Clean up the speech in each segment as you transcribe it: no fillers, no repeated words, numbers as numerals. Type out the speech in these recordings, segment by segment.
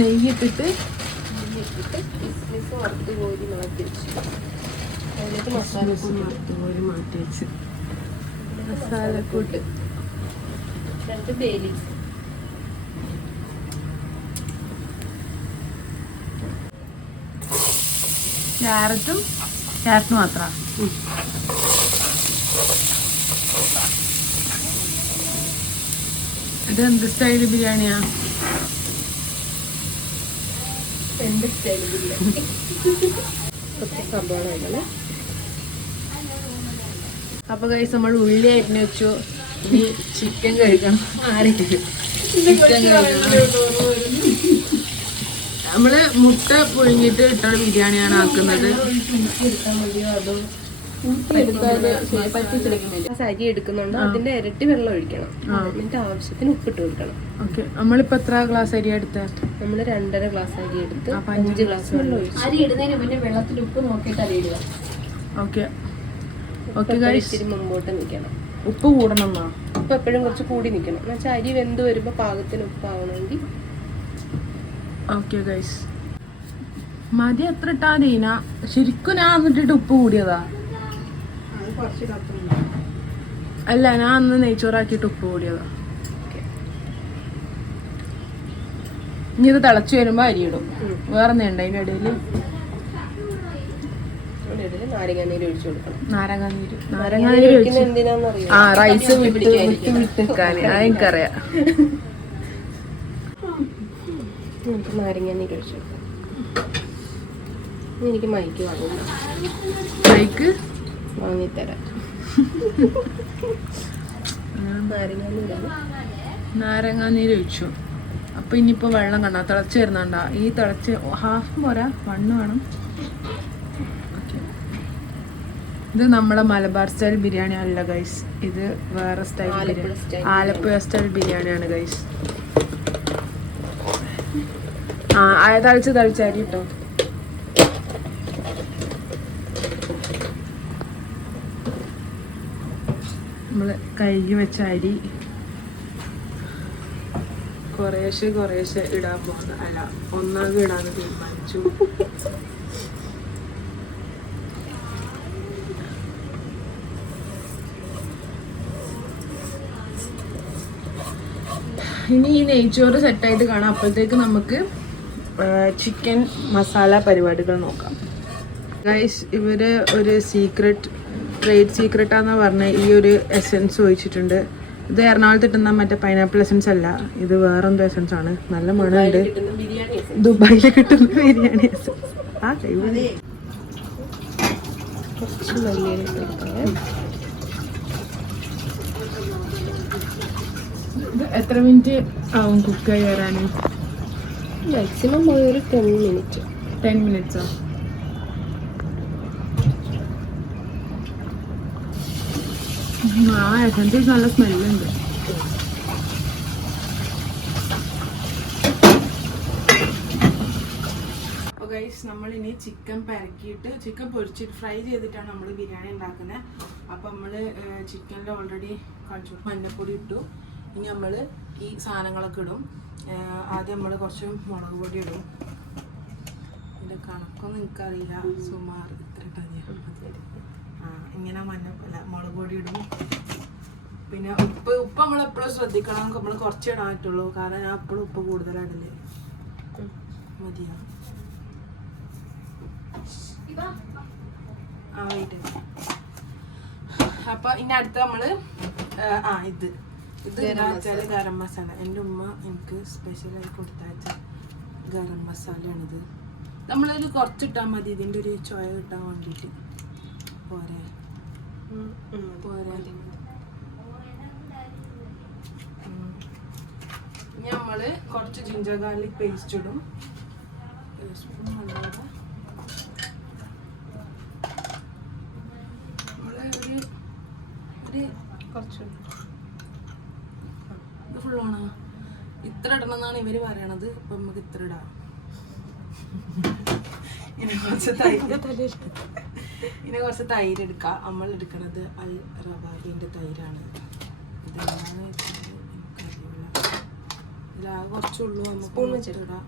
നെയ്യിട്ടിട്ട് കിസ്മിസ് വറുത്ത് കോരി മാറ്റി വെച്ചു. അതിലേക്ക് മസാലക്കൂട്ട് മാറ്റി വെച്ച് മസാലക്കൂട്ട് 2 ബേ ലീഫ്, ക്യാരറ്റ് മാത്രം. ഇത് എന്ത് സ്റ്റൈല് ബിരിയാണിയാ? എൻ്റെ സ്റ്റൈൽ ബിരിയാണി. സംഭവം ആയില്ലേ. അപ്പൊ ഗൈസ് നമ്മൾ ഉള്ളി അരിഞ്ഞു വെച്ചു. ഇനി ചിക്കൻ കഴിക്കണം. ചിക്കൻ കഴിക്കണം. നമ്മള് മുട്ട പുഴുങ്ങിട്ട് ഇട്ട ബിരിയാണിയാണ് ആക്കുന്നത്. അരി എടുക്കുന്നുണ്ട്, അതിന്റെ ഇരട്ടി വെള്ളം ഒഴിക്കണം. എന്നിട്ട് ആവശ്യത്തിന് ഉപ്പിട്ട് കൊടുക്കണം. ഓക്കെ, നമ്മളിപ്പോ എത്ര ഗ്ലാസ് അരി എടുത്ത? നമ്മള് 2.5 ഗ്ലാസ് അരി എടുത്ത് 5 ഗ്ലാസ് വെള്ളം ഒഴിച്ചു. അരി ഇടുന്നതിന് മുന്നേ വെള്ളത്തിൽ ഉപ്പ് നോക്കിയിട്ട് അരി ഇടുക. ഓക്കെ ഇച്ചിരി മുമ്പോട്ട് നിൽക്കണം. ഉപ്പ് കൂടണം. ഉപ്പ് എപ്പോഴും കുറച്ച് കൂടി നിൽക്കണം. എന്നുവെച്ചാൽ അരി വെന്ത് വരുമ്പോ പാകത്തിന് ഉപ്പാവണമെങ്കിൽ. ഓക്കെ ഗൈസ്, മതി എത്ര ഇട്ടാ? ശരിക്കും ഞാൻ എന്നിട്ടിട്ട് ഉപ്പ് കൂടിയതാ. അല്ല, ഞാൻ അന്ന് നെയ്ച്ചോറാക്കിയിട്ട് ഉപ്പ് കൂടിയതാ. ഇനി ഇത് തിളച്ചു വരുമ്പോ അരിയിടും. വേറെ ഉണ്ട് അതിന്റെ ഇടയില് നാരങ്ങാനീര് ഒഴിച്ചു കൊടുക്കണം. നാരങ്ങാനീര് ഒഴിച്ച് എന്തിനാന്നറിയാം? ആ, റൈസ് വിട്ട് നിൽക്കാൻ അതെനിക്കറിയാം. നാരങ്ങാനീര് ഒഴിച്ചു കൊടുക്കാം. എനിക്ക് മൈക്ക് വാങ്ങില്ല. മൈക്ക് വാങ്ങിത്തരാം. നാരങ്ങാനീര് ഒഴിച്ചു. അപ്പൊ ഇനിയിപ്പോ വെള്ളം കണ്ടാ തിളച്ച് വരുന്നുണ്ടാ? ഈ തിളച്ച് ഹാഫ് പോരാ, 1 വേണം. ഇത് നമ്മളെ മലബാർ സ്റ്റൈൽ ബിരിയാണി അല്ല ഗൈസ്, ഇത് വേറെ സ്റ്റൈൽ ബിരിയാണി, ആലപ്പുഴ സ്റ്റൈൽ ബിരിയാണിയാണ് ഗൈസ്. ആ, തളിച്ചരി കേട്ടോ. നമ്മള് കഴുകി വെച്ച അരി കുറേശ്ശെ ഇടാൻ പോകുന്ന, അല്ല ഒന്നാകെ ഇടാന്ന് തീരുമാനിച്ചു. ഇനി ഈ നെയ്ച്ചോറ് സെറ്റായിട്ട് കാണാം. അപ്പോഴത്തേക്ക് നമുക്ക് ചിക്കൻ മസാല പരിപാടികൾ നോക്കാം ഗൈസ്. ഇവര് ഒരു ട്രേഡ് സീക്രട്ടാന്ന് പറഞ്ഞ ഈ ഒരു എസെൻസ് ഒഴിച്ചിട്ടുണ്ട്. ഇത് എറണാകുളത്ത് കിട്ടുന്ന മറ്റേ പൈനാപ്പിൾ എസെൻസ് അല്ല, ഇത് വേറെന്തോ എസെൻസ് ആണ്. നല്ല മണമുണ്ട്. ദുബായിൽ കിട്ടുന്ന ബിരിയാണി എസെൻസ്. ആ കഴിവ്. എത്ര മിനിറ്റ് ആവും കുക്കായി വരാൻ? മാക്സിമം ഒരു 10 മിനിറ്റ്. 10 മിനിറ്റ്സോ? ആ, എസെൻസ് നല്ല സ്മെല്ലുണ്ട്. അപ്പോൾ ഗൈസ്, നമ്മളിനി ചിക്കൻ പരക്കിയിട്ട്, ചിക്കൻ പൊരിച്ചിട്ട് ഫ്രൈ ചെയ്തിട്ടാണ് നമ്മൾ ബിരിയാണി ഉണ്ടാക്കുന്നത്. അപ്പോൾ നമ്മൾ ചിക്കനിൽ ഓൾറെഡി കാണിച്ചു മഞ്ഞപ്പൊടി ഇട്ടു. ഇനി നമ്മൾ ഈ സാധനങ്ങളൊക്കെ ഇടും. ആദ്യം നമ്മൾ കുറച്ച് മുളക് പൊടി ഇടും. ഇതിൻ്റെ കണക്കൊന്നും എനിക്കറിയില്ല, സുമാർ ഇത്ര ഇട്ടാൽ ഇങ്ങനെ മുളക് പൊടി ഇടും. പിന്നെ ഉപ്പ് നമ്മളെപ്പോഴും ശ്രദ്ധിക്കണം. നമ്മൾ കുറച്ച് ഇടാൻ പറ്റുള്ളൂ, കാരണം ഞാൻ എപ്പോഴും ഉപ്പ് കൂടുതലായിട്ടില്ലേ. മതിയോ? ആ, വെയിറ്റ്. അപ്പൊ ഇനി അടുത്ത നമ്മള് ഇത് വെച്ചാൽ ഗരം മസാല. എൻ്റെ ഉമ്മ എനിക്ക് സ്പെഷ്യലായി കൊടുത്തയച്ച ഗരം മസാലയാണിത്. നമ്മളതിൽ കുറച്ചിട്ടാൽ മതി, ഇതിൻ്റെ ഒരു ചോയ കിട്ടാൻ വേണ്ടിയിട്ട്. പോരെ? ഇനി നമ്മള് കുറച്ച് ജിഞ്ചർ ഗാർലിക് പേസ്റ്റ് ഇടും. ഫുള്ളാണോ? ഇത്ര ഇടണം എന്നാണ് ഇവര് പറയണത്. അപ്പൊ നമുക്ക് ഇത്ര ഇടാം. ഇനി കുറച്ച് തൈര് എടുക്കാം. നമ്മൾ എടുക്കുന്നത് അൽ റവാഹിന്റെ തൈരാണ്. ഇതെന്താണെന്ന് വെച്ചാൽ എനിക്കറിയില്ല. ഇല്ല കുറച്ചുള്ളൂ, സ്പൂൺ നമുക്ക് വെച്ചിട്ട് ഇടാം.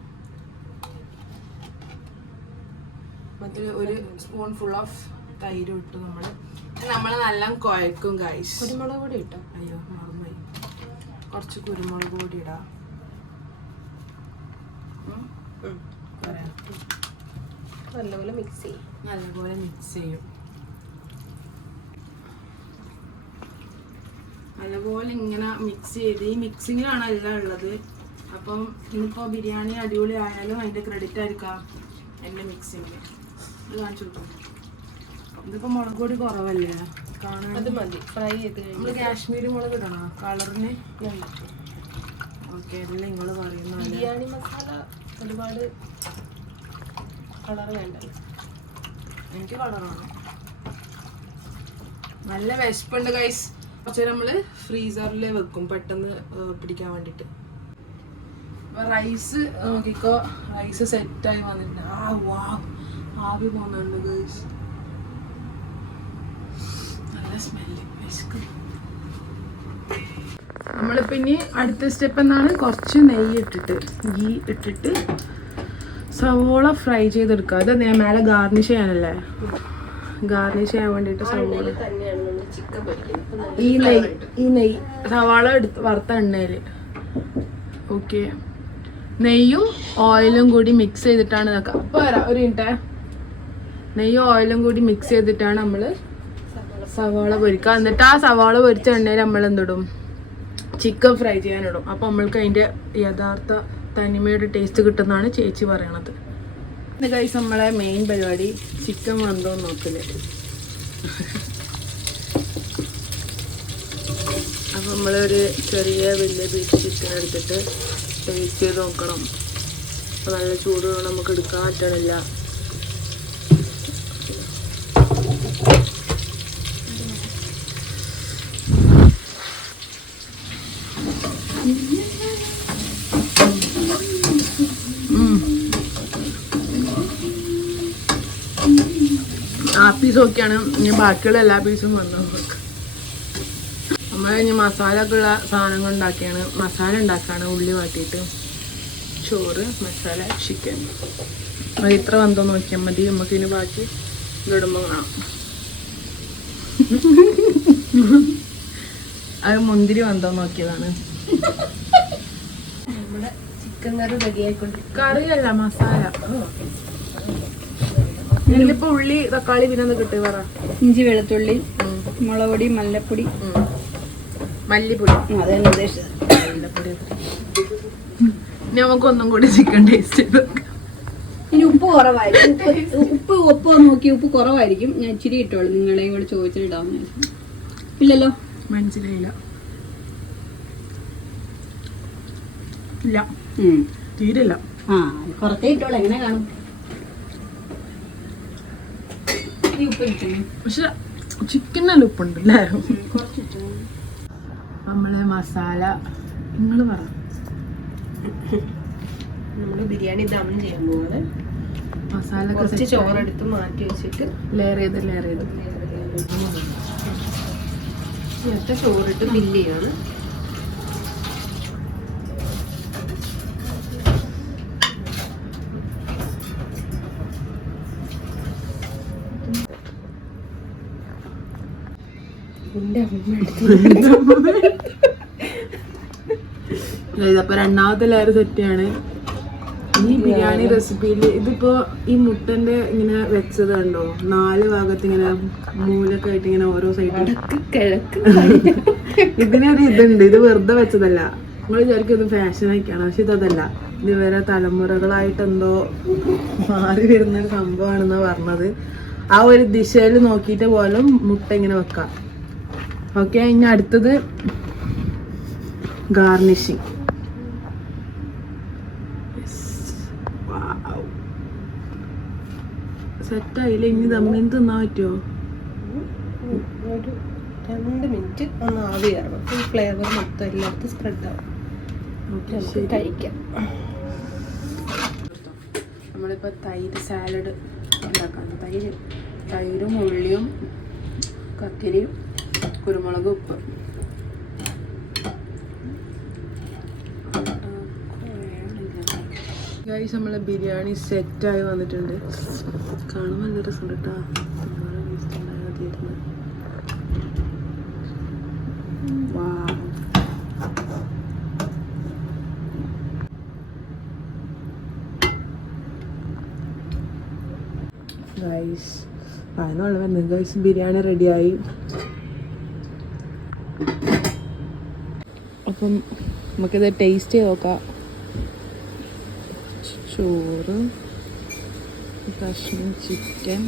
മറ്റേ ഒരു സ്പൂൺ ഫുൾ ഓഫ് തൈര് ഇട്ടു. നമ്മൾ നല്ല കുഴക്കും ഗൈസ്. കുരുമുളക് പൊടി ഇട്ടോ? അയ്യോ മറന്നുപോയി, കുറച്ച് കുരുമുളക് പൊടി ഇടാം. നല്ലപോലെ മിക്സ് ചെയ്യും. നല്ലപോലെ മിക്സ് ചെയ്യും. നല്ലപോലെ ഇങ്ങനെ മിക്സ് ചെയ്ത്, ഈ മിക്സിങ്ങിലാണ് എല്ലാം ഉള്ളത്. അപ്പം ഇനിയിപ്പോൾ ബിരിയാണി അടിപൊളി ആയാലും അതിൻ്റെ ക്രെഡിറ്റ് ആയിരിക്കാം എൻ്റെ മിക്സിങ്ങിന്. ഇത് കാണിച്ചു കിട്ടും. ഇതിപ്പോൾ മുളക് പൊടി കുറവല്ലേ കാണാൻ? അത് മതി. ഫ്രൈ ചെയ്ത് നമ്മൾ കാശ്മീരി മുളക് ഇടണോ കളറിന്? ഓക്കെ, എല്ലാം നിങ്ങൾ പറയുന്ന ബിരിയാണി മസാല ഒരുപാട് കളർ വേണ്ടല്ലോ. എനിക്ക് കളറാണ്. നല്ല വിശപ്പുണ്ട് ഗൈസ്. കുറച്ച് നമ്മൾ ഫ്രീസറിൽ വെക്കും പെട്ടെന്ന് പിടിക്കാൻ വേണ്ടിയിട്ട്. റൈസ് നോക്കിക്കോ, റൈസ് സെറ്റായി വന്നിട്ടുണ്ട്. വാ ആവി പോകുന്നുണ്ട് ഗൈസ്. നല്ല സ്മെല്ല്, വിശക്കും. നമ്മളിപ്പോൾ ഇനി അടുത്ത സ്റ്റെപ്പ് എന്നാണ് കുറച്ച് നെയ്യ് ഇട്ടിട്ട് സവോള ഫ്രൈ ചെയ്തെടുക്കുക. അത് ഞാൻ മേലെ ഗാർണിഷ് ചെയ്യാനല്ലേ, ഗാർണിഷ് ചെയ്യാൻ വേണ്ടിയിട്ട് സവോള. തന്നെയാണ് നമ്മൾ ചിക്കൻ പൊരിക്കുന്നത്. ഈ നെയ്യ് സവാള വറുത്ത എണ്ണയിൽ. ഓക്കെ, നെയ്യും ഓയിലും കൂടി മിക്സ് ചെയ്തിട്ടാണ് ഇതൊക്കെ. അപ്പോൾ വരാം, ഒരു മിനിറ്റ്. നെയ്യും ഓയിലും കൂടി മിക്സ് ചെയ്തിട്ടാണ് നമ്മൾ സവാള പൊരിക്കുക. എന്നിട്ട് ആ സവാള പൊരിച്ച എണ്ണയിൽ നമ്മൾ എന്തിടും? Chicken fry ചെയ്യാനിടും. അപ്പോൾ നമ്മൾക്ക് അതിൻ്റെ യഥാർത്ഥ തനിമയുടെ ടേസ്റ്റ് കിട്ടുന്നതാണ് ചേച്ചി പറയണത്. ഇത് ഗൈസ് നമ്മളെ മെയിൻ പരിപാടി ചിക്കൻ വന്നോന്ന് നോക്കല്. അപ്പം നമ്മളൊരു വലിയ പീസ് ചിക്കൻ എടുത്തിട്ട് ടേസ്റ്റ് ചെയ്ത് നോക്കണം. അപ്പോൾ നല്ല ചൂട് വേണം, നമുക്ക് എടുക്കാൻ പറ്റണില്ല. ആ പീസ് ഓക്കെയാണ്. ഇനി ബാക്കിയുള്ള എല്ലാ പീസും വന്നു നമുക്ക്. നമ്മൾ ഇനി മസാല ഒക്കെ ഉള്ള സാധനങ്ങൾ ഉണ്ടാക്കിയാണ്. മസാല ഉണ്ടാക്കുകയാണ്, ഉള്ളി വാട്ടിയിട്ട് ചോറ്, മസാല, ചിക്കൻ. അത് ഇത്ര വന്നോ നോക്കിയാൽ മതി. നമുക്ക് ഇനി ബാക്കി ഇടുമ്പോൾ കാണാം. അത് മുന്തിരി വന്നോ നോക്കിയതാണ്. നമ്മുടെ ചിക്കൻ കറി റെഡി ആയിക്കൊണ്ട്. കറിയല്ല, മസാല. ഇതിലിപ്പോ ഉള്ളി തക്കാളി പിന്നെ കിട്ടുക പറ. ഇഞ്ചി, വെളുത്തുള്ളി, മുളക് പൊടി, മല്ലപ്പൊടി, മല്ലിപ്പൊടി. അത് തന്നെ ഉദ്ദേശിച്ചത്. മല്ലിപ്പൊടി. ഇനി നമുക്കൊന്നും കൂടി ചിക്കൻ ടേസ്റ്റ് ചെയ്ത് ഇനി ഉപ്പ് കുറവായിരിക്കും. ഉപ്പ് നോക്കി ഉപ്പ് കുറവായിരിക്കും. ഞാൻ ഇച്ചിരി ഇട്ടോളൂ. നിങ്ങളെയും കൂടെ ചോദിച്ചിട്ട് ഇടാമെന്ന്. ഇല്ലല്ലോ, മനസ്സിലായില്ല. ഇല്ല, തീരില്ല. ആ കുറച്ചേ ഇട്ടോളൂ. എങ്ങനെ കാണും? ഉപ്പ് കിട്ടുന്നു. പക്ഷെ ചിക്കനല്ല ഉപ്പുണ്ട് അല്ലേ? നമ്മളെ മസാല നിങ്ങൾ പറ. നമ്മൾ ബിരിയാണി ദം ചെയ്യാൻ പോകുന്നത്. മസാല കുറച്ച് ചോറെടുത്ത് മാറ്റി വെച്ചിട്ട് ലെയർ ചെയ്ത് നേരത്തെ ചോറിട്ട് ഫില്ല് ചെയ്യാണ്. ഇതപ്പോ രണ്ടാമത്തെ ലെയർ സെറ്റാണ്. ഈ ബിരിയാണി റെസിപ്പിയിൽ ഇതിപ്പോ ഈ മുട്ടന്റെ ഇങ്ങനെ വെച്ചത് കണ്ടോ, 4 ഭാഗത്ത് ഇങ്ങനെ മൂലൊക്കെ ആയിട്ട് ഇങ്ങനെ ഓരോ സൈഡിൽ. ഇതിനൊരു ഇതുണ്ട്, ഇത് വെറുതെ വെച്ചതല്ല. നമ്മൾ വിചാരിക്കും ഇത് ഫാഷൻ ആയിക്കാണ്, പക്ഷെ ഇതല്ല. ഇത് വരെ തലമുറകളായിട്ട് എന്തോ മാറി വരുന്നൊരു സംഭവമാണെന്നാ പറഞ്ഞത്. ആ ഒരു ദിശയിൽ നോക്കിയിട്ട് പോലും മുട്ട ഇങ്ങനെ വെക്കാം. ഓക്കെ, ഇനി അടുത്തത് ഗാർണിഷിങ്. സെറ്റായില്ല. ഇനി ദമ്മിന് തിന്നാൻ പറ്റുമോ? ഒരു 2 മിനിറ്റ് ഒന്ന് ആവി കയറണം. ഈ ഫ്ലേവർ മൊത്തം എല്ലായിടത്തും സ്പ്രെഡ് ആവും. നമുക്ക് കഴിക്കാം. നമ്മളിപ്പോൾ തൈര് സാലഡ് ഉണ്ടാക്കാം. തൈരും ഉള്ളിയും കക്കരിയും കുരുമുളക്, ഉപ്പ്, ഗൈസ് നമ്മളെ ബിരിയാണി സെറ്റായി വന്നിട്ടുണ്ട്. കാണാൻ നല്ല രസമുണ്ട് കേട്ടോ. ഗൈസ് അതിനുള്ള വരുന്നത് ഗൈസ് ബിരിയാണി റെഡിയായി. അപ്പം നമുക്കിത് ടേസ്റ്റ് ചെയ്ത് നോക്കാം. ചോറ്, കഷ്ണം ചിക്കൻ,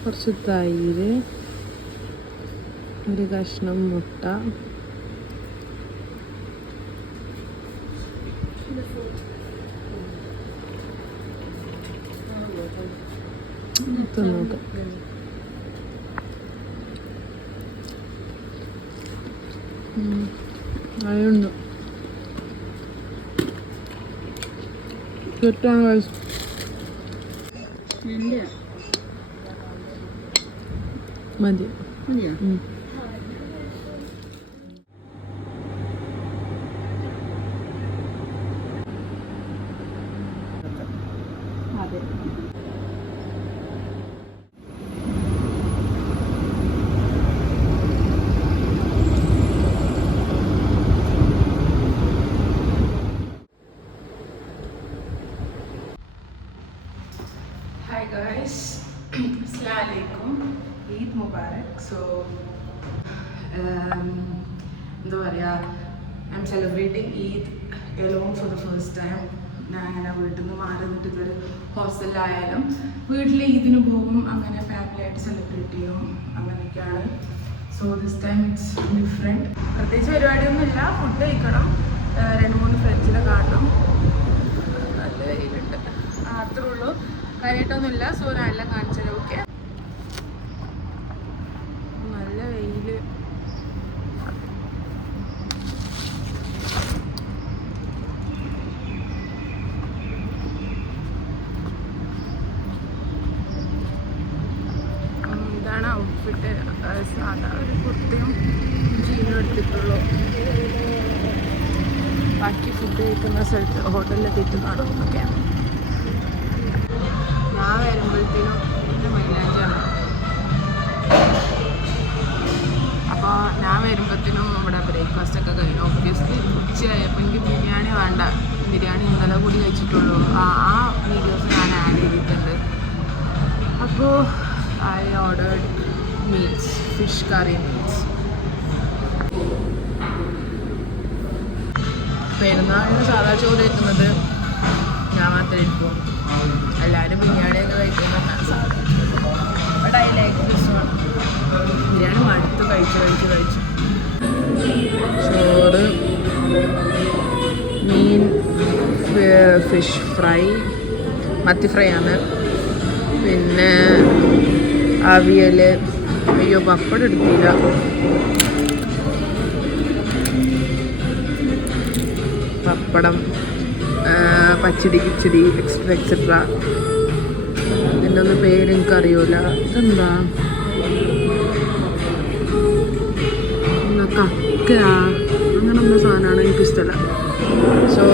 കുറച്ച് തൈര്, ഒരു കഷ്ണം മുട്ട, നോക്കാം. അതുണ്ട് സെറ്റാണ് ഗൈസ്. മതി. അതെ. Hi guys, Assalamualaikum, Eid Mubarak. So, എന്താ പറയുക, I am celebrating Eid alone for the first time. ഞാൻ അങ്ങനെ വീട്ടിൽ നിന്ന് മാറി നിന്നിട്ട് ഇതൊരു ഹോസ്റ്റലിലായാലും വീട്ടിൽ ഈദിന് പോകും, അങ്ങനെ ഫാമിലിയായിട്ട് സെലിബ്രേറ്റ് ചെയ്യും, അങ്ങനെയൊക്കെയാണ്. So this time it's different. പ്രത്യേകിച്ച് പരിപാടിയൊന്നുമില്ല, ഫുഡ് കഴിക്കണം, 2-3 ഫ്രണ്ട്സിനെ കാണണം, നല്ല വെയിലുണ്ട്, അത്രേ ഉള്ളൂ. കാര്യമായിട്ടൊന്നുമില്ല. സോ ഞാൻ എല്ലാം കാണിച്ചത്. ഓക്കെ, നല്ല വെയില്. ഇതാണ് ഔട്ട്ഫിറ്റ്. സാധാ ഒരു കുർത്തയും ജീനും എടുത്തിട്ടുള്ളൂ. ബാക്കി ഫുഡ് കഴിക്കുന്ന സ്ഥലത്ത് ഹോട്ടലിലെത്തിയിട്ട് കാണും. ഓക്കെ, ഞാൻ വരുമ്പോഴത്തേനും എൻ്റെ മൈലാഞ്ചാണ്. അപ്പോൾ ഞാൻ വരുമ്പോഴത്തേനും നമ്മുടെ ബ്രേക്ക്ഫാസ്റ്റ് ഒക്കെ കഴിഞ്ഞു. ഒബ്വിയസ്ലി ഉച്ചയായപ്പോൾ എനിക്ക് ബിരിയാണി വേണ്ട. ബിരിയാണി ഇന്നലെ കൂടി കഴിച്ചിട്ടുള്ളൂ. ആ വീഡിയോസ് ഞാൻ ആഡ് ചെയ്തിട്ടുണ്ട്. അപ്പോൾ I ordered meals, fish curry meals. പെരുന്നാളിന് സാധാ ചോറ് കഴിക്കുന്നത് ഞാൻ മാത്രമേ ഇരിക്കും. എല്ലാവരും ബിരിയാണിയൊക്കെ കഴിക്കുന്നുണ്ട്. But I like this one. Biryani മടുത്ത് കഴിച്ച് ചോറ്, മീൻ, ഫിഷ് ഫ്രൈ, മത്തി ഫ്രൈ ആണ്, പിന്നെ അവിയൽ. അയ്യോ, പപ്പടം എടുത്തില്ല. പപ്പടം, പച്ചടി, കിച്ചടി, എക്സെട്ര. ഇതിൻ്റെ ഒന്നും പേര് എനിക്കറിയൂല. ഇതെന്താ കക്ക, അങ്ങനൊന്നും സാധനമാണ് എനിക്കിഷ്ടമല്ല. സോ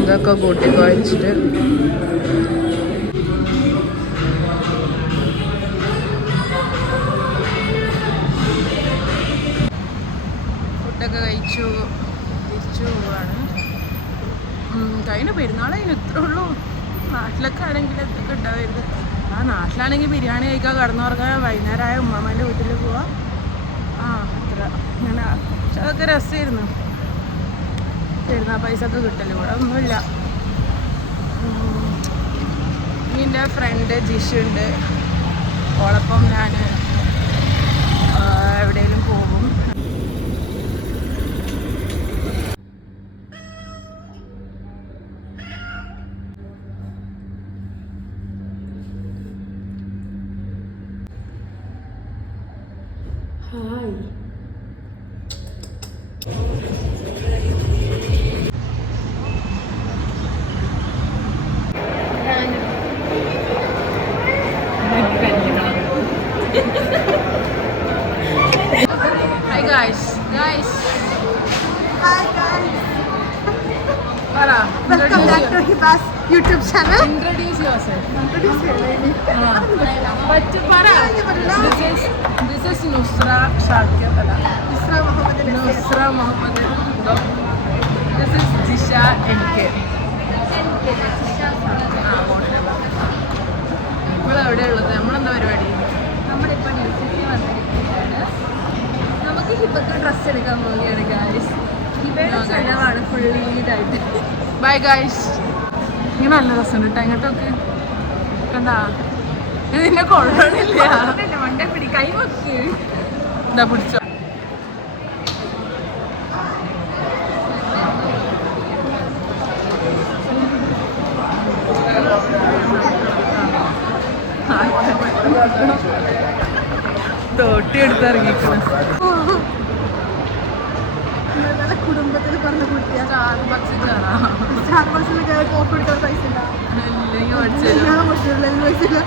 ഇതൊക്കെ കൂട്ടി കുഴച്ചിട്ട് ഫുഡൊക്കെ കഴിച്ചു തിരിച്ചു പോവാണ്. കഴിഞ്ഞ പെരുന്നാളതിന് ഇത്രേ ഉള്ളൂ. നാട്ടിലൊക്കെ ആണെങ്കിൽ എന്തൊക്കെ ഉണ്ടാവരുത്. നാട്ടിലാണെങ്കിൽ ബിരിയാണി കഴിക്കാൻ കടന്നുറങ്ങാൻ, വൈകുന്നേരമായ ഉമ്മാമ്മേൻ്റെ വീട്ടിൽ പോവാം. അത്ര അങ്ങനെ. പക്ഷെ അതൊക്കെ രസമായിരുന്നു. പെരുന്നാൾ പൈസ ഒക്കെ കിട്ടല്. ഇവിടെ ഒന്നുമില്ല. ഇനി എൻ്റെ ഫ്രണ്ട് ജിഷു ഉണ്ട്. ഓളപ്പം ഞാൻ എവിടെയെങ്കിലും പോകും. Hi. Hi guys. Welcome back to Hiba's YouTube channel. Introduce yourself. This is Nusra Shakir. Nusra Mohammed. This is Jisha MK. നമ്മളെവിടെയുള്ളത്? നമ്മളെന്താ പരിപാടി? നമ്മളിപ്പോൾ ഡിസിപ്ലിൻ വന്നിരിക്കുകയാണ്. നമുക്ക് ഹിബക്ക് ഡ്രസ്സ് എടുക്കാൻ പോവുകയാണ് ഗായ്സ്. ഹിബയുടെ ചെലവാണ് ഫുള്ളി ഇതായിട്ട്. Bye guys. ഇങ്ങനെ നല്ല രസമുണ്ട് കേട്ടോ. ഇങ്ങോട്ടൊക്കെ കണ്ടാ ഇതിന്റെ കൊള്ളണില്ല. മണ്ടേ പിടി കൈ വെക്ക്. എന്താ പിടിച്ചോ? തോട്ടി എടുത്തിറങ്ങിക്കണ കുടുംബത്തിൽ പറഞ്ഞ കുട്ടിയാ. സ്റ്റാർബക്സിൽ കയറാം. സ്റ്റാർബക്സിൽ കയറി കോപ്പി എടുക്കാൻ പൈസ ഇല്ല. അല്ലെങ്കിൽ മേടിച്ചു ഞാൻ കൊടുത്തില്ല, എനിക്ക് പൈസ ഇല്ല.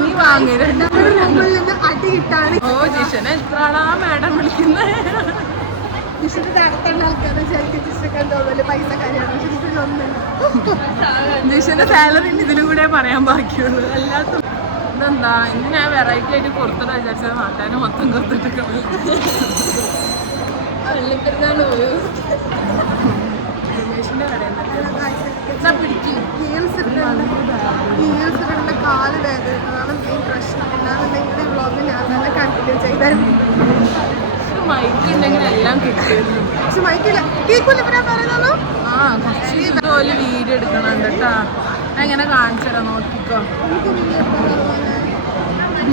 നീ വാങ്ങരുത്. മുമ്പിൽ നിന്ന് അടി കിട്ടാണ്. ഓ ജിഷനെ എത്ര ആളാ മാഡം വിളിക്കുന്നത്? ജിഷിന്റെ നടത്തേണ്ട ആൾക്കാരെ ശരിക്കും ജിഷക്കാൻ തോന്നുന്നു പൈസ കാര്യമാണ്. പക്ഷെ ഇതിലൊന്നും ജിഷന്റെ സാലറി ഇതിലും കൂടെ പറയാൻ ബാക്കിയുള്ളൂ. അല്ലാത്ത ഇതെന്താ ഇന്ന് ഞാൻ വെറൈറ്റി ആയിട്ട് കൊടുത്തിട്ട് വിചാരിച്ചത് നാട്ടുകാർ മൊത്തം കൊടുത്തിട്ട് രമേശിന്റെ കട പിടിക്കും. ഹീൽസ് ഇടേണ്ട കാല് വേദന, അതാണ് മെയിൻ പ്രശ്നം. അല്ലാന്നുണ്ടെങ്കിൽ ഈ വ്ളോഗ് ഞാൻ തന്നെ കണ്ടിന്യൂ ചെയ്തായിരുന്നു. മൈക്ക് ഉണ്ടെങ്കിൽ എല്ലാം കിട്ടിയിരുന്നു. പക്ഷെ മൈക്കില്ല, കേൾക്കൂല ഇവരാ പറയുന്നല്ലോ. ആ കുറച്ച് ഇതുപോലെ വീഡിയോ എടുക്കണം കേട്ടാ. എങ്ങനെ കാണിച്ചു തരാം, നോക്കിക്കോ.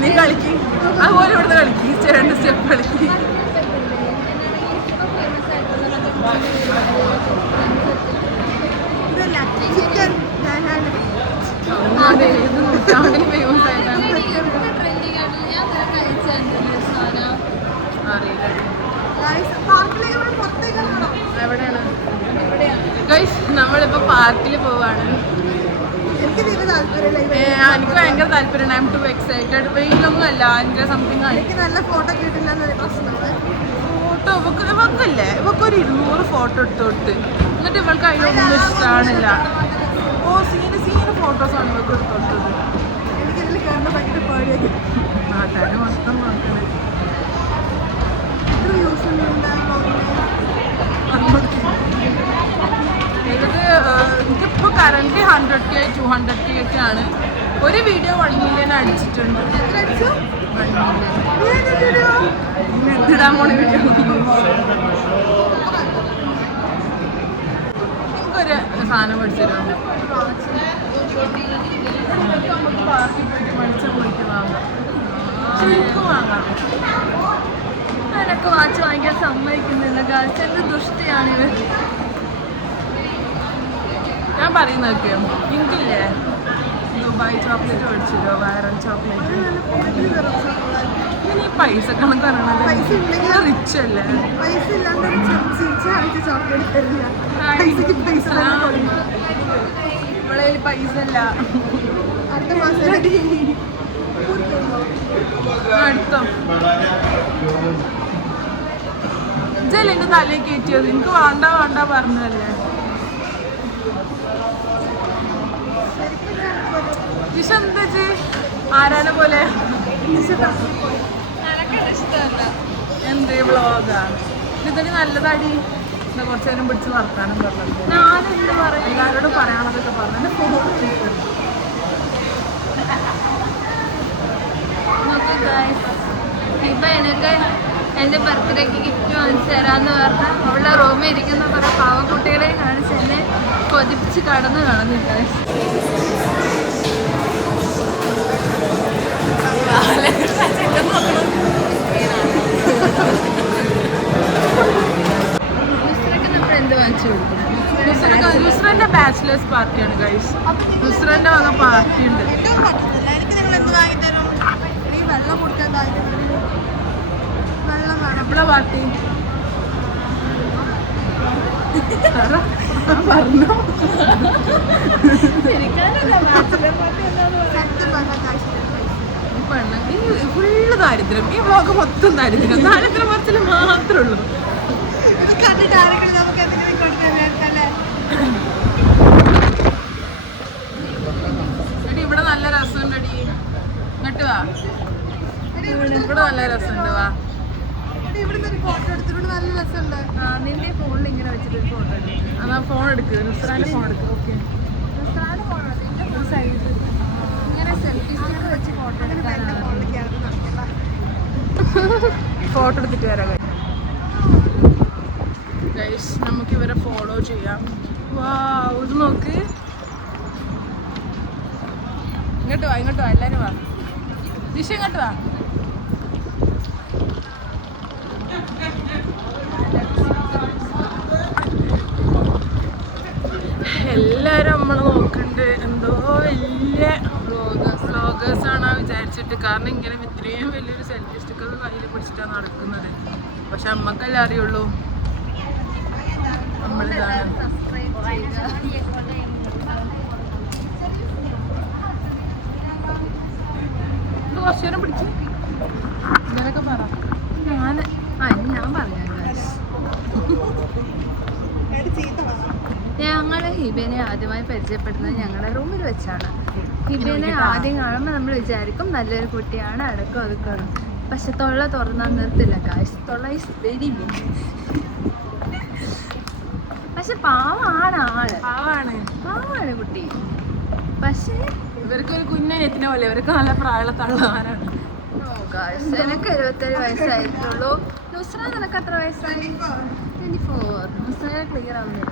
നീ കളിക്ക്, അതുപോലെ ഇവിടുന്ന് കളിക്ക്. രണ്ട് സ്റ്റെപ്പ് കളിക്ക്. ഇതല്ല ചിക്കൻ ഏത് നൂറ്റാണ്ടിന് ഫേമസ് ആയിട്ടാണ് അറിയില്ല. പാർക്കിലേക്ക് പുറത്തേക്കാണോ? എവിടെയാണ് ഗൈസ്? നമ്മളിപ്പോ പാർക്കിൽ പോവാണ്. എനിക്ക് തീരെ താല്പര്യമില്ല. എനിക്ക് ഭയങ്കര താല്പര്യമാണ്. I am too excited. വെയിലൊന്നും അല്ല, അതിന്റെ സംതിങ് ആണ്. എനിക്ക് നല്ല ഫോട്ടോ കിട്ടില്ല എന്നൊരു പ്രശ്നമാണ്. ഫോട്ടോ ഇവക്കില്ലേ, ഇവക്കൊരു 200 ഫോട്ടോ എടുത്ത് കൊടുത്ത്, എന്നിട്ട് ഇവൾക്ക് അതിനൊന്നും ഇഷ്ടമാണില്ല. ഓ സീന് ഫോട്ടോസാണ് ഇവർക്ക് എടുത്ത് കൊടുത്തത്. എനിക്കിതിൽ കയറുന്ന ഭയങ്കര പേടിയാക്കി. നാട്ടുകാർ മൊത്തം നോക്കണേ. ഇത്ര യൂസ് എനിക്കിപ്പോൾ കറന്റ് 100K 200K ഒക്കെ ആണ്. ഒരു വീഡിയോ 1 million അടിച്ചിട്ടുണ്ട്. 1 million ഇതിടാൻ പോണ വീഡിയോ. എനിക്കൊരു സാധനം മേടിച്ചു തരുമോ? പാർക്കിൽ പോയിട്ട് മേടിച്ച പോയിട്ട് വാങ്ങാം. ശരിക്കും വാങ്ങാം. എനക്ക് വാച്ച് വാങ്ങിക്കാൻ സമ്മതിക്കുന്നില്ല ഗായ്സ്. എന്ത് ദുഷ്ടിയാണ് ഇവർ. ഞാൻ പറയുന്നതൊക്കെ എനിക്കില്ലേ ദുബായ് ചോക്ലേറ്റ് മേടിച്ചില്ലോ, വൈറൽ ചോക്ലേറ്റ്. ഇനി പൈസ കണക്ക് പറയണത് പൈസ ഉണ്ടെങ്കിൽ റിച്ച് അല്ലേ? പൈസ ഇല്ലാണ്ട് ചിരിച്ചായിട്ട് ചോക്ലേറ്റ് തരില്ല. പൈസക്ക് പൈസ ഇവിടെ പൈസ ഇല്ല. അടുത്ത മാസം അടുത്തോ ഇതല്ലേ എന്റെ തലയിൽ കയറ്റിയത്? എനിക്ക് വേണ്ട പറഞ്ഞതല്ലേ. ജിഷ എന്താ ആരാനെ പോലെ എന്ത് വ്ളോഗാ ഇതിന് നല്ലതാടി? എന്താ കുറച്ചു നേരം പിടിച്ച് വർത്താനം പറഞ്ഞത്? ഞാനെന്ത് പറയും? എല്ലാവരോടും പറയാനുള്ളതൊക്കെ പറഞ്ഞു. നോക്കൂ ഗായ്സ്, ഇപ്പൊ എനിക്ക് എൻ്റെ ബർത്ത്ഡേക്ക് ഗിഫ്റ്റ് വാങ്ങിച്ചു തരാമെന്ന് പറഞ്ഞ് അവളുടെ റൂമിൽ ഇരിക്കുന്ന കുറേ പാവക്കുട്ടികളെ കാണിച്ച് എന്നെ കൊതിപ്പിച്ച് കടന്നു കാണുന്നു ഗായ്സ്. എന്ത് വാങ്ങിച്ചു കൊടുക്കും? നുസ്രന്റെ ബാച്ചിലേഴ്സ് പാർട്ടിയാണ് ഗൈസ്. നുസ്രന്റെ വക പാർട്ടി ഉണ്ട്. വെള്ളം കൊടുക്കാൻ വെള്ളം വേണം. എപ്പോഴാ പാർട്ടി? പറഞ്ഞു സത്യം പറഞ്ഞാൽ പെണ്ണ് ഈ ഫുള്ള് ദാരിദ്ര്യം, ഈ വ്ളോഗ് മൊത്തം ദാരിദ്ര്യം, ദാരിദ്ര്യം കുറച്ചിൽ മാത്രമേ ഉള്ളൂ. എടി ഇവിടെ നല്ല രസമുണ്ട്, എടി ഇങ്ങോട്ട് വാ, ഇവിടെ നല്ല രസമുണ്ട്, വാ. നിന്റെ ഫോണിൽ ഇങ്ങനെ വെച്ചിട്ട് ഫോട്ടോ അതാ ഫോൺ എടുക്കുക, നുസ്രാന്റെ ഫോൺ എടുക്കുക. ഓക്കെ, ഇങ്ങനെ സെൽഫി സ്റ്റിക്ക് വെച്ച് ഫോട്ടോ എടുത്തിട്ട് വരാം ഗൈസ്. നമുക്ക് ഇവരെ ഫോളോ ചെയ്യാം. വാവ്, ഇത് നോക്ക്. ഇങ്ങോട്ട് വാ, ഇങ്ങോട്ട് വാ, എല്ലാരും വാ. ദിശ ഇങ്ങോട്ട് വാ. എല്ലാരും നമ്മള് നോക്കണ്ട്, എന്തോ വലിയ വ്ളോഗേഴ്സ് ആണ് വിചാരിച്ചിട്ട്. കാരണം ഇങ്ങനെ ഇത്രയും വലിയൊരു സെൽഫി സ്റ്റിക്ക് കയ്യിൽ പിടിച്ചിട്ടാണ് നടക്കുന്നത്. പക്ഷെ അമ്മക്കല്ലേ അറിയുള്ളൂ നമ്മളിതാണ്. കുറച്ചു നേരം പിടിച്ചു ഇങ്ങനൊക്കെ പറ. ഞാൻ പറഞ്ഞു ഞങ്ങൾ ഹിബേനെ ആദ്യമായി പരിചയപ്പെടുന്നത് ഞങ്ങളുടെ റൂമിൽ വെച്ചാണ്. ഹിബേനെ ആദ്യം കാണുമ്പോൾ നമ്മൾ വിചാരിക്കും നല്ലൊരു കുട്ടിയാണ്, അടക്കം ഒതുക്കണം. പക്ഷെ തൊള്ള തുറന്നാൽ നിർത്തില്ല ഗായ്സ്. തൊള്ള ഈസ് വെരി ബിഗ്. പക്ഷെ പാവാണ് ആള്, പാവാണ് കുട്ടി. പക്ഷേ ഇവർക്കൊരു കുഞ്ഞനെത്തിനെ പോലെ, ഇവർക്ക് നല്ല പ്രായമുള്ള തള്ളമാരാണ്. എനിക്ക് 27 വയസ്സായിട്ടുള്ളൂ. നുസ്ര നിനക്ക് എത്ര വയസ്സായി? 24. നുസ്ര ക്ലിയർ ആവുന്നില്ല.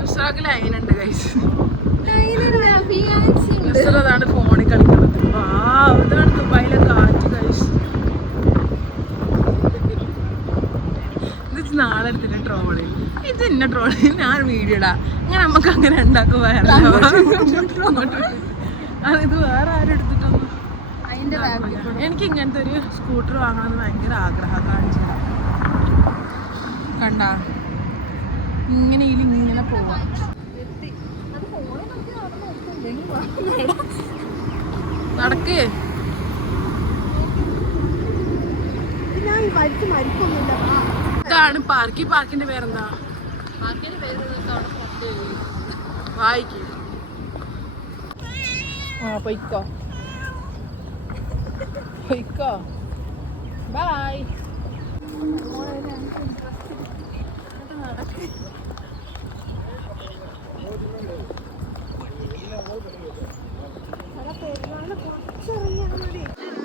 നുസ്രാക്ക് ലൈനുണ്ട് ഗൈസ്. ഫിയാൻസി ഉണ്ട്. നുസ്രതാണ് ഫോണിൽ കളിക്കുന്നത്. ഇതാണ് ദുബായിലെ കാറ്റ് ഗൈസ്. ഇത് നാളെ എടുത്തിട്ട് ട്രോള്, ഇത് എന്നെ ട്രോള്, ഞാൻ വീഡിയോ ഇടാം. അങ്ങനെ നമുക്ക് അങ്ങനെ ഉണ്ടാക്കും. വേറെ ഇത് വേറെ ആരും എടുത്തിട്ടൊന്നും. എനിക്ക് ഇങ്ങനത്തെ ഒരു സ്കൂട്ടർ വാങ്ങണമെന്ന് ഭയങ്കര ആഗ്രഹം. കാണിച്ചു കണ്ട ഇങ്ങനെ ഇങ്ങനെ പോവാം. നടക്ക്. ഇതാണ് പാർക്ക്. ഈ പാർക്കിന്റെ പേരെന്താ? വായിക്ക്. പൊയ്ക്കോ പൊയ്ക്കോ, ബൈ.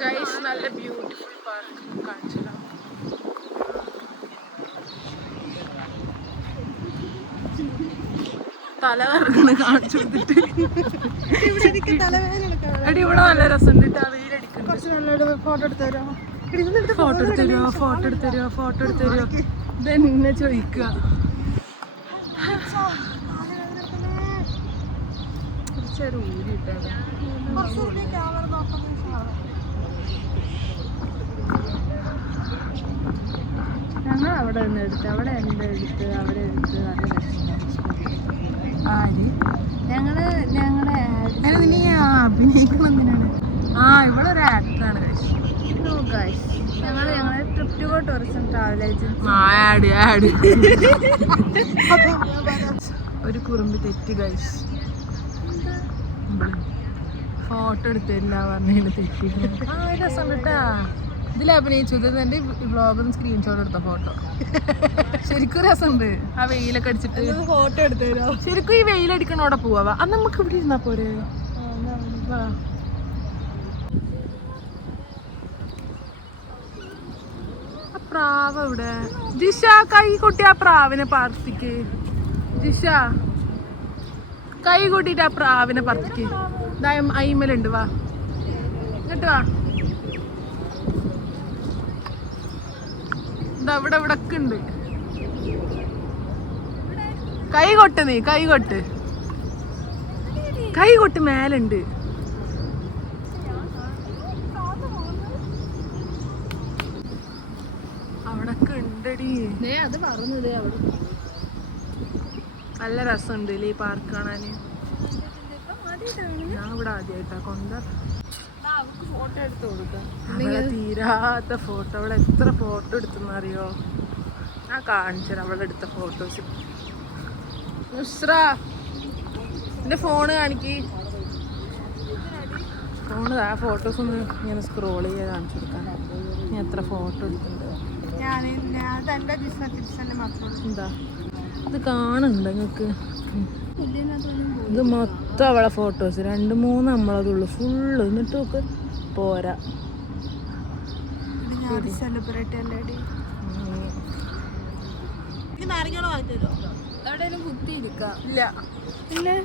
ഗൈസ് നല്ല ബ്യൂട്ടിഫുൾ പാർക്ക് കാണിച്ചു തരാം. തല കറങ്ങണ കാണിച്ചു കൊടുത്തിട്ട്. എടി ഇവിടെ നല്ല രസമുണ്ട്. ഫോട്ടോ എടുത്തരോ, ഫോട്ടോ എടുത്തരോ, ഫോട്ടോ എടുത്തരോ, ഫോട്ടോ എടുത്തരോ. ഇതെന്നെ ചോദിക്കുക. കുറച്ചൊരു ഊരി ഇട്ടത്. ഞങ്ങൾ അവിടെ നിന്ന് എടുത്ത്, അവിടെ എൻ്റെ എടുത്ത്, അവിടെ എടുത്ത് നല്ല രസമുണ്ട്. ആര് ഞങ്ങളെ നീ അഭിനയിക്കണം എന്തിനാണ്? ഇവിടെ ഒരു ആക്ടറാണ് ഞങ്ങളെ trip to go tourism travel agency. ഒരു കുറുമ്പ് തെറ്റ് ഗൈസ്. ഫോട്ടോ എടുത്തില്ല പറഞ്ഞതിന് തെറ്റി. രസം കേട്ടാ. ഇതിൽ അഭിനയിച്ചു. ഇത് എൻ്റെ വ്ളോഗിൽ സ്ക്രീൻഷോട്ട് എടുത്ത ഫോട്ടോ. ശരിക്കും രസമുണ്ട്. ആ വെയിലൊക്കെ അടിച്ചിട്ട് ഫോട്ടോ എടുത്തോ. ശരിക്കും ഈ വെയിലടിക്കണോടെ പോവാ. അത് നമുക്ക് ഇവിടെ ഇരുന്നാ പോരെ. പ്രാവ് ഇവിടെ. ജിഷ കൈ കൊട്ടി ആ പ്രാവിനെ പറത്തിക്ക്. ജിഷ കൈ കൊട്ടിട്ട് ആ പ്രാവിനെ പറത്തിക്ക്. അയിമലുണ്ട്. വാ ഇങ്ങോട്ട് വാ. ഇവിടെ ഇവിടെ ഒക്കെ ഉണ്ട്. കൈ കൊട്ട്, നീ കൈ കൊട്ട്, കൈ കൊട്ട്. മേലുണ്ട്. അവിടൊക്കെ ഉണ്ടടി. അത് പറഞ്ഞത് അവിടെ നല്ല രസമുണ്ട് ഈ പാർക്ക് കാണാന്. ഞാൻ ഇവിടെ ആദ്യമായിട്ടാ ഫോട്ടോ എടുത്ത് കൊടുക്കാം. തീരാത്ത ഫോട്ടോ. അവളെ എത്ര ഫോട്ടോ എടുത്തെന്നറിയോ? ഞാൻ കാണിച്ചത് അവളെ എടുത്ത ഫോട്ടോസ്. നുസ്ര എന്റെ ഫോണ് കാണിക്ക്. ഫോണ് ആ ഫോട്ടോസ് ഒന്ന് ഇങ്ങനെ സ്ക്രോൾ ചെയ്യാൻ കാണിച്ചു കൊടുക്കാൻ. ഞാൻ എത്ര ഫോട്ടോ എടുത്തിട്ടുണ്ട്. എന്താ ഇത് കാണുന്നുണ്ടോ നിങ്ങൾക്ക്? ഇത് മൊത്തം അവളെ ഫോട്ടോസ്. 2-3 നമ്മളതുള്ളു ഫുള്ള്. എന്നിട്ട് നോക്ക് പോരാ. സെലിബ്രേറ്റ് അല്ലേ? എവിടെയെങ്കിലും കുത്തിയിരിക്കാം. ഇല്ല ഇല്ലേ?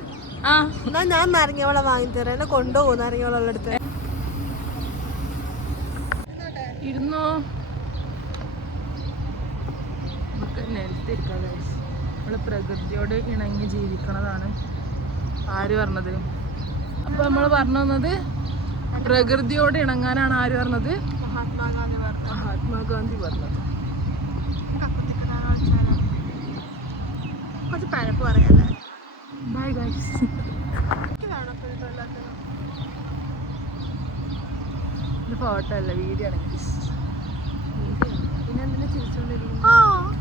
ആ എന്നാ ഞാൻ നാരങ്ങവള വാങ്ങിത്തരാം. എന്നെ കൊണ്ടുപോകും നാരങ്ങവള എടുത്ത്. ഇരുന്നോ? നമുക്ക് നിലത്തിരിക്കാം. നമ്മള് പ്രകൃതിയോട് ഇണങ്ങി ജീവിക്കണതാണ്. ആര് പറഞ്ഞത്? അപ്പൊ നമ്മള് പറഞ്ഞു തന്നത് പ്രകൃതിയോട് ഇണങ്ങാനാണ്. ആര് പറഞ്ഞത്? മഹാത്മാഗാന്ധി പറഞ്ഞത്. കുറച്ച് പഴപ്പ് പറയാല്ലേ? Bye guys. ഇത് ഫോട്ടോ അല്ല, വീഡിയോ ആണ്. പിന്നെ എന്തിനാ ചിരിച്ചോണ്ടിരിക്കുന്നു?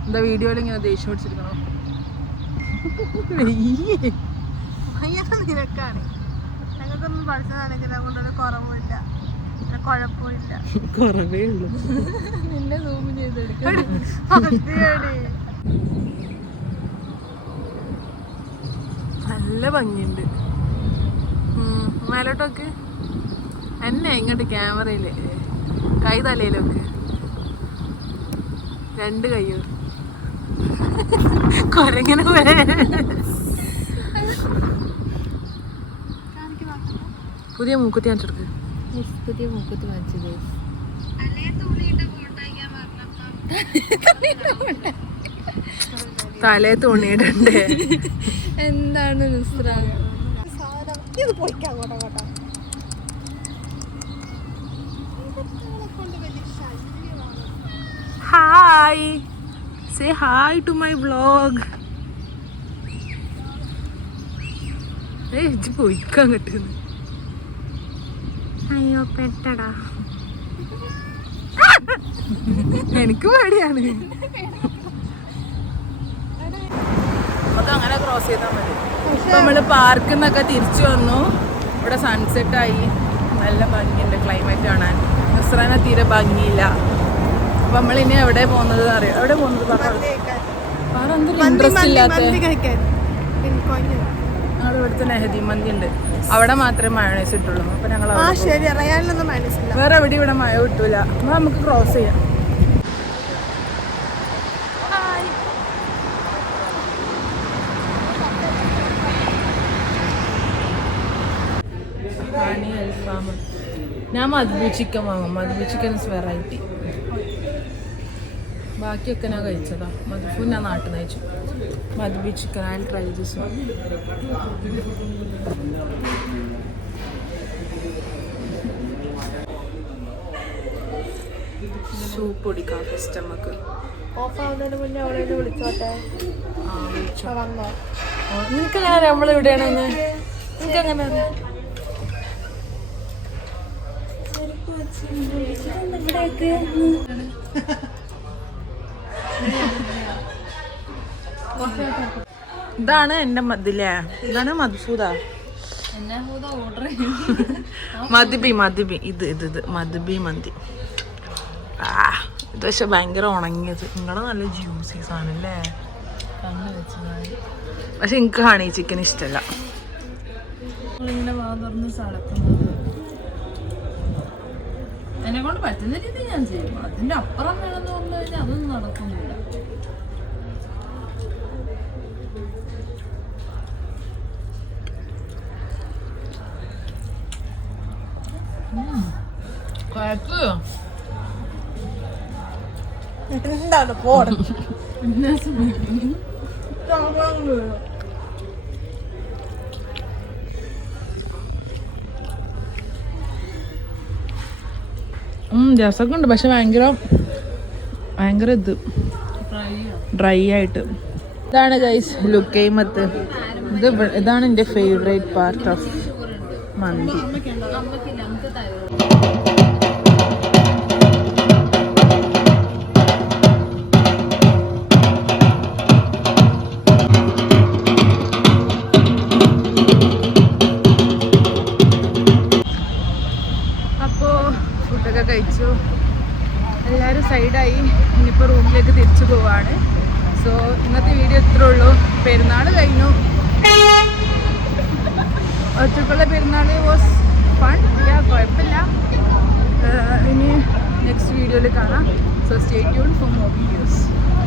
എന്താ വീഡിയോയിൽ ഇങ്ങനെ ദേഷ്യം പിടിച്ചിരിക്കണോ? നിനക്കാണ്. ഞങ്ങൾക്കൊന്നും പഠിച്ചതാണെങ്കിൽ അതുകൊണ്ടൊരു കുറവുമില്ല, കുഴപ്പമില്ല. കുറവേ ഉള്ളൂ. നിന്നെ സൂം ചെയ്തെടുക്കാം. നല്ല ഭംഗിയുണ്ട്. മേലോട്ടൊക്കെ എന്നെ ഇങ്ങോട്ട് ക്യാമറയില് കൈ തലയിലൊക്കെ 2 കൈയോ കൊരങ്ങനെ പുതിയ മൂക്കുത്തി കാണിച്ചെടുക്ക്. പുതിയ മൂക്കത്ത് വാങ്ങിച്ചത്. തലേ തുണിയിടണ്ടേ? എന്താണ് നുസ്ര? ഇത് പൊയ്ക്കാം അങ്ങോട്ടോ. Hi, say hi to my vlog. പൊയ്ക്കാൻ കിട്ടുന്നു. അയ്യോ പെട്ടടാ. എനിക്ക് പേടിയാണ്. നമുക്ക് അങ്ങനെ ക്രോസ് ചെയ്താൽ മതി. ഇപ്പൊ നമ്മള് പാർക്കിൽ നിന്നൊക്കെ തിരിച്ചു വന്നു. ഇവിടെ സൺസെറ്റ് ആയി. നല്ല ഭംഗിയുണ്ട് ക്ലൈമറ്റ് കാണാൻ. നസ്രാന തീരെ ഭംഗിയില്ല. അപ്പൊ നമ്മളിനി എവിടെ പോകുന്നത് അറിയാം? എവിടെ പോകുന്നത്? പറ എന്തൊരു ഇൻട്രസ്റ്റ് ഇല്ലാത്ത. ഞങ്ങൾ ഇവിടുത്തെ നെഹദി മന്തി ഉണ്ട്. അവിടെ മാത്രമേ മയോണൈസ് ഇട്ടുള്ളൂ. അപ്പൊ ഞങ്ങൾ വേറെ എവിടെ ഇവിടെ മയോ കിട്ടൂല. അപ്പൊ നമുക്ക് ക്രോസ് ചെയ്യാം. ഞാൻ മധുബി ചിക്കൻ വാങ്ങും. Madhubi chicken is variety. ബാക്കിയൊക്കെ ഞാൻ കഴിച്ചതാ. മധുബു ഞാൻ നാട്ടിൽ നിന്ന് കഴിച്ചു. Madhubi chicken and try this one. Soup കുടിക്കാം ഫസ്റ്റ് നമുക്ക്. നിനക്കെങ്ങനെ അറിയാം നമ്മളിവിടെയാണെന്ന്? നിനക്കെങ്ങനെ അറിയാം? ഇതാണ് എന്റെ മതിലേ. ഇതാണ് മധുസൂദ. മധുബി ഇത് മധുബി മന്തി. ഇത് പക്ഷെ ഭയങ്കര ഉണങ്ങിയത്. നിങ്ങളുടെ നല്ല ജ്യൂസി സാധനം അല്ലേ? പക്ഷെ എനിക്ക് ഹണി ചിക്കൻ ഇഷ്ടമല്ല. ഇങ്ങനെ വാതുറന്ന് സടക്കുന്നത് എന്നെ കൊണ്ട് പറ്റുന്ന രീതി ഞാൻ ചെയ്യും. അതിന്റെ അപ്പുറം വേണമെന്ന് പറഞ്ഞു കഴിഞ്ഞാൽ അതൊന്നും നടക്കുന്നില്ല. എന്താണ് പോണം? രസമൊക്കെ ഉണ്ട്. പക്ഷെ ഭയങ്കര ഇത് ഡ്രൈ ആയിട്ട്. ഇതാണ് ഗൈസ് ലുക്കൈമത്ത്. ഇതാണ് എൻ്റെ ഫേവറേറ്റ് പാർട്ട് ഓഫ് മന്തി. അപ്പോൾ ഫുഡൊക്കെ കഴിച്ചു, എല്ലാവരും സൈഡായി. ഇനിയിപ്പോൾ റൂമിലേക്ക് തിരിച്ചു പോവാണ്. സോ ഇന്നത്തെ വീഡിയോ ഇത്രേ ഉള്ളൂ. പെരുന്നാൾ കഴിഞ്ഞു. ഒറ്റക്കുള്ള പെരുന്നാൾ വാസ് ഫൺ. കുഴപ്പമില്ല. ഇനി നെക്സ്റ്റ് വീഡിയോയിൽ കാണാം. So stay tune for more videos.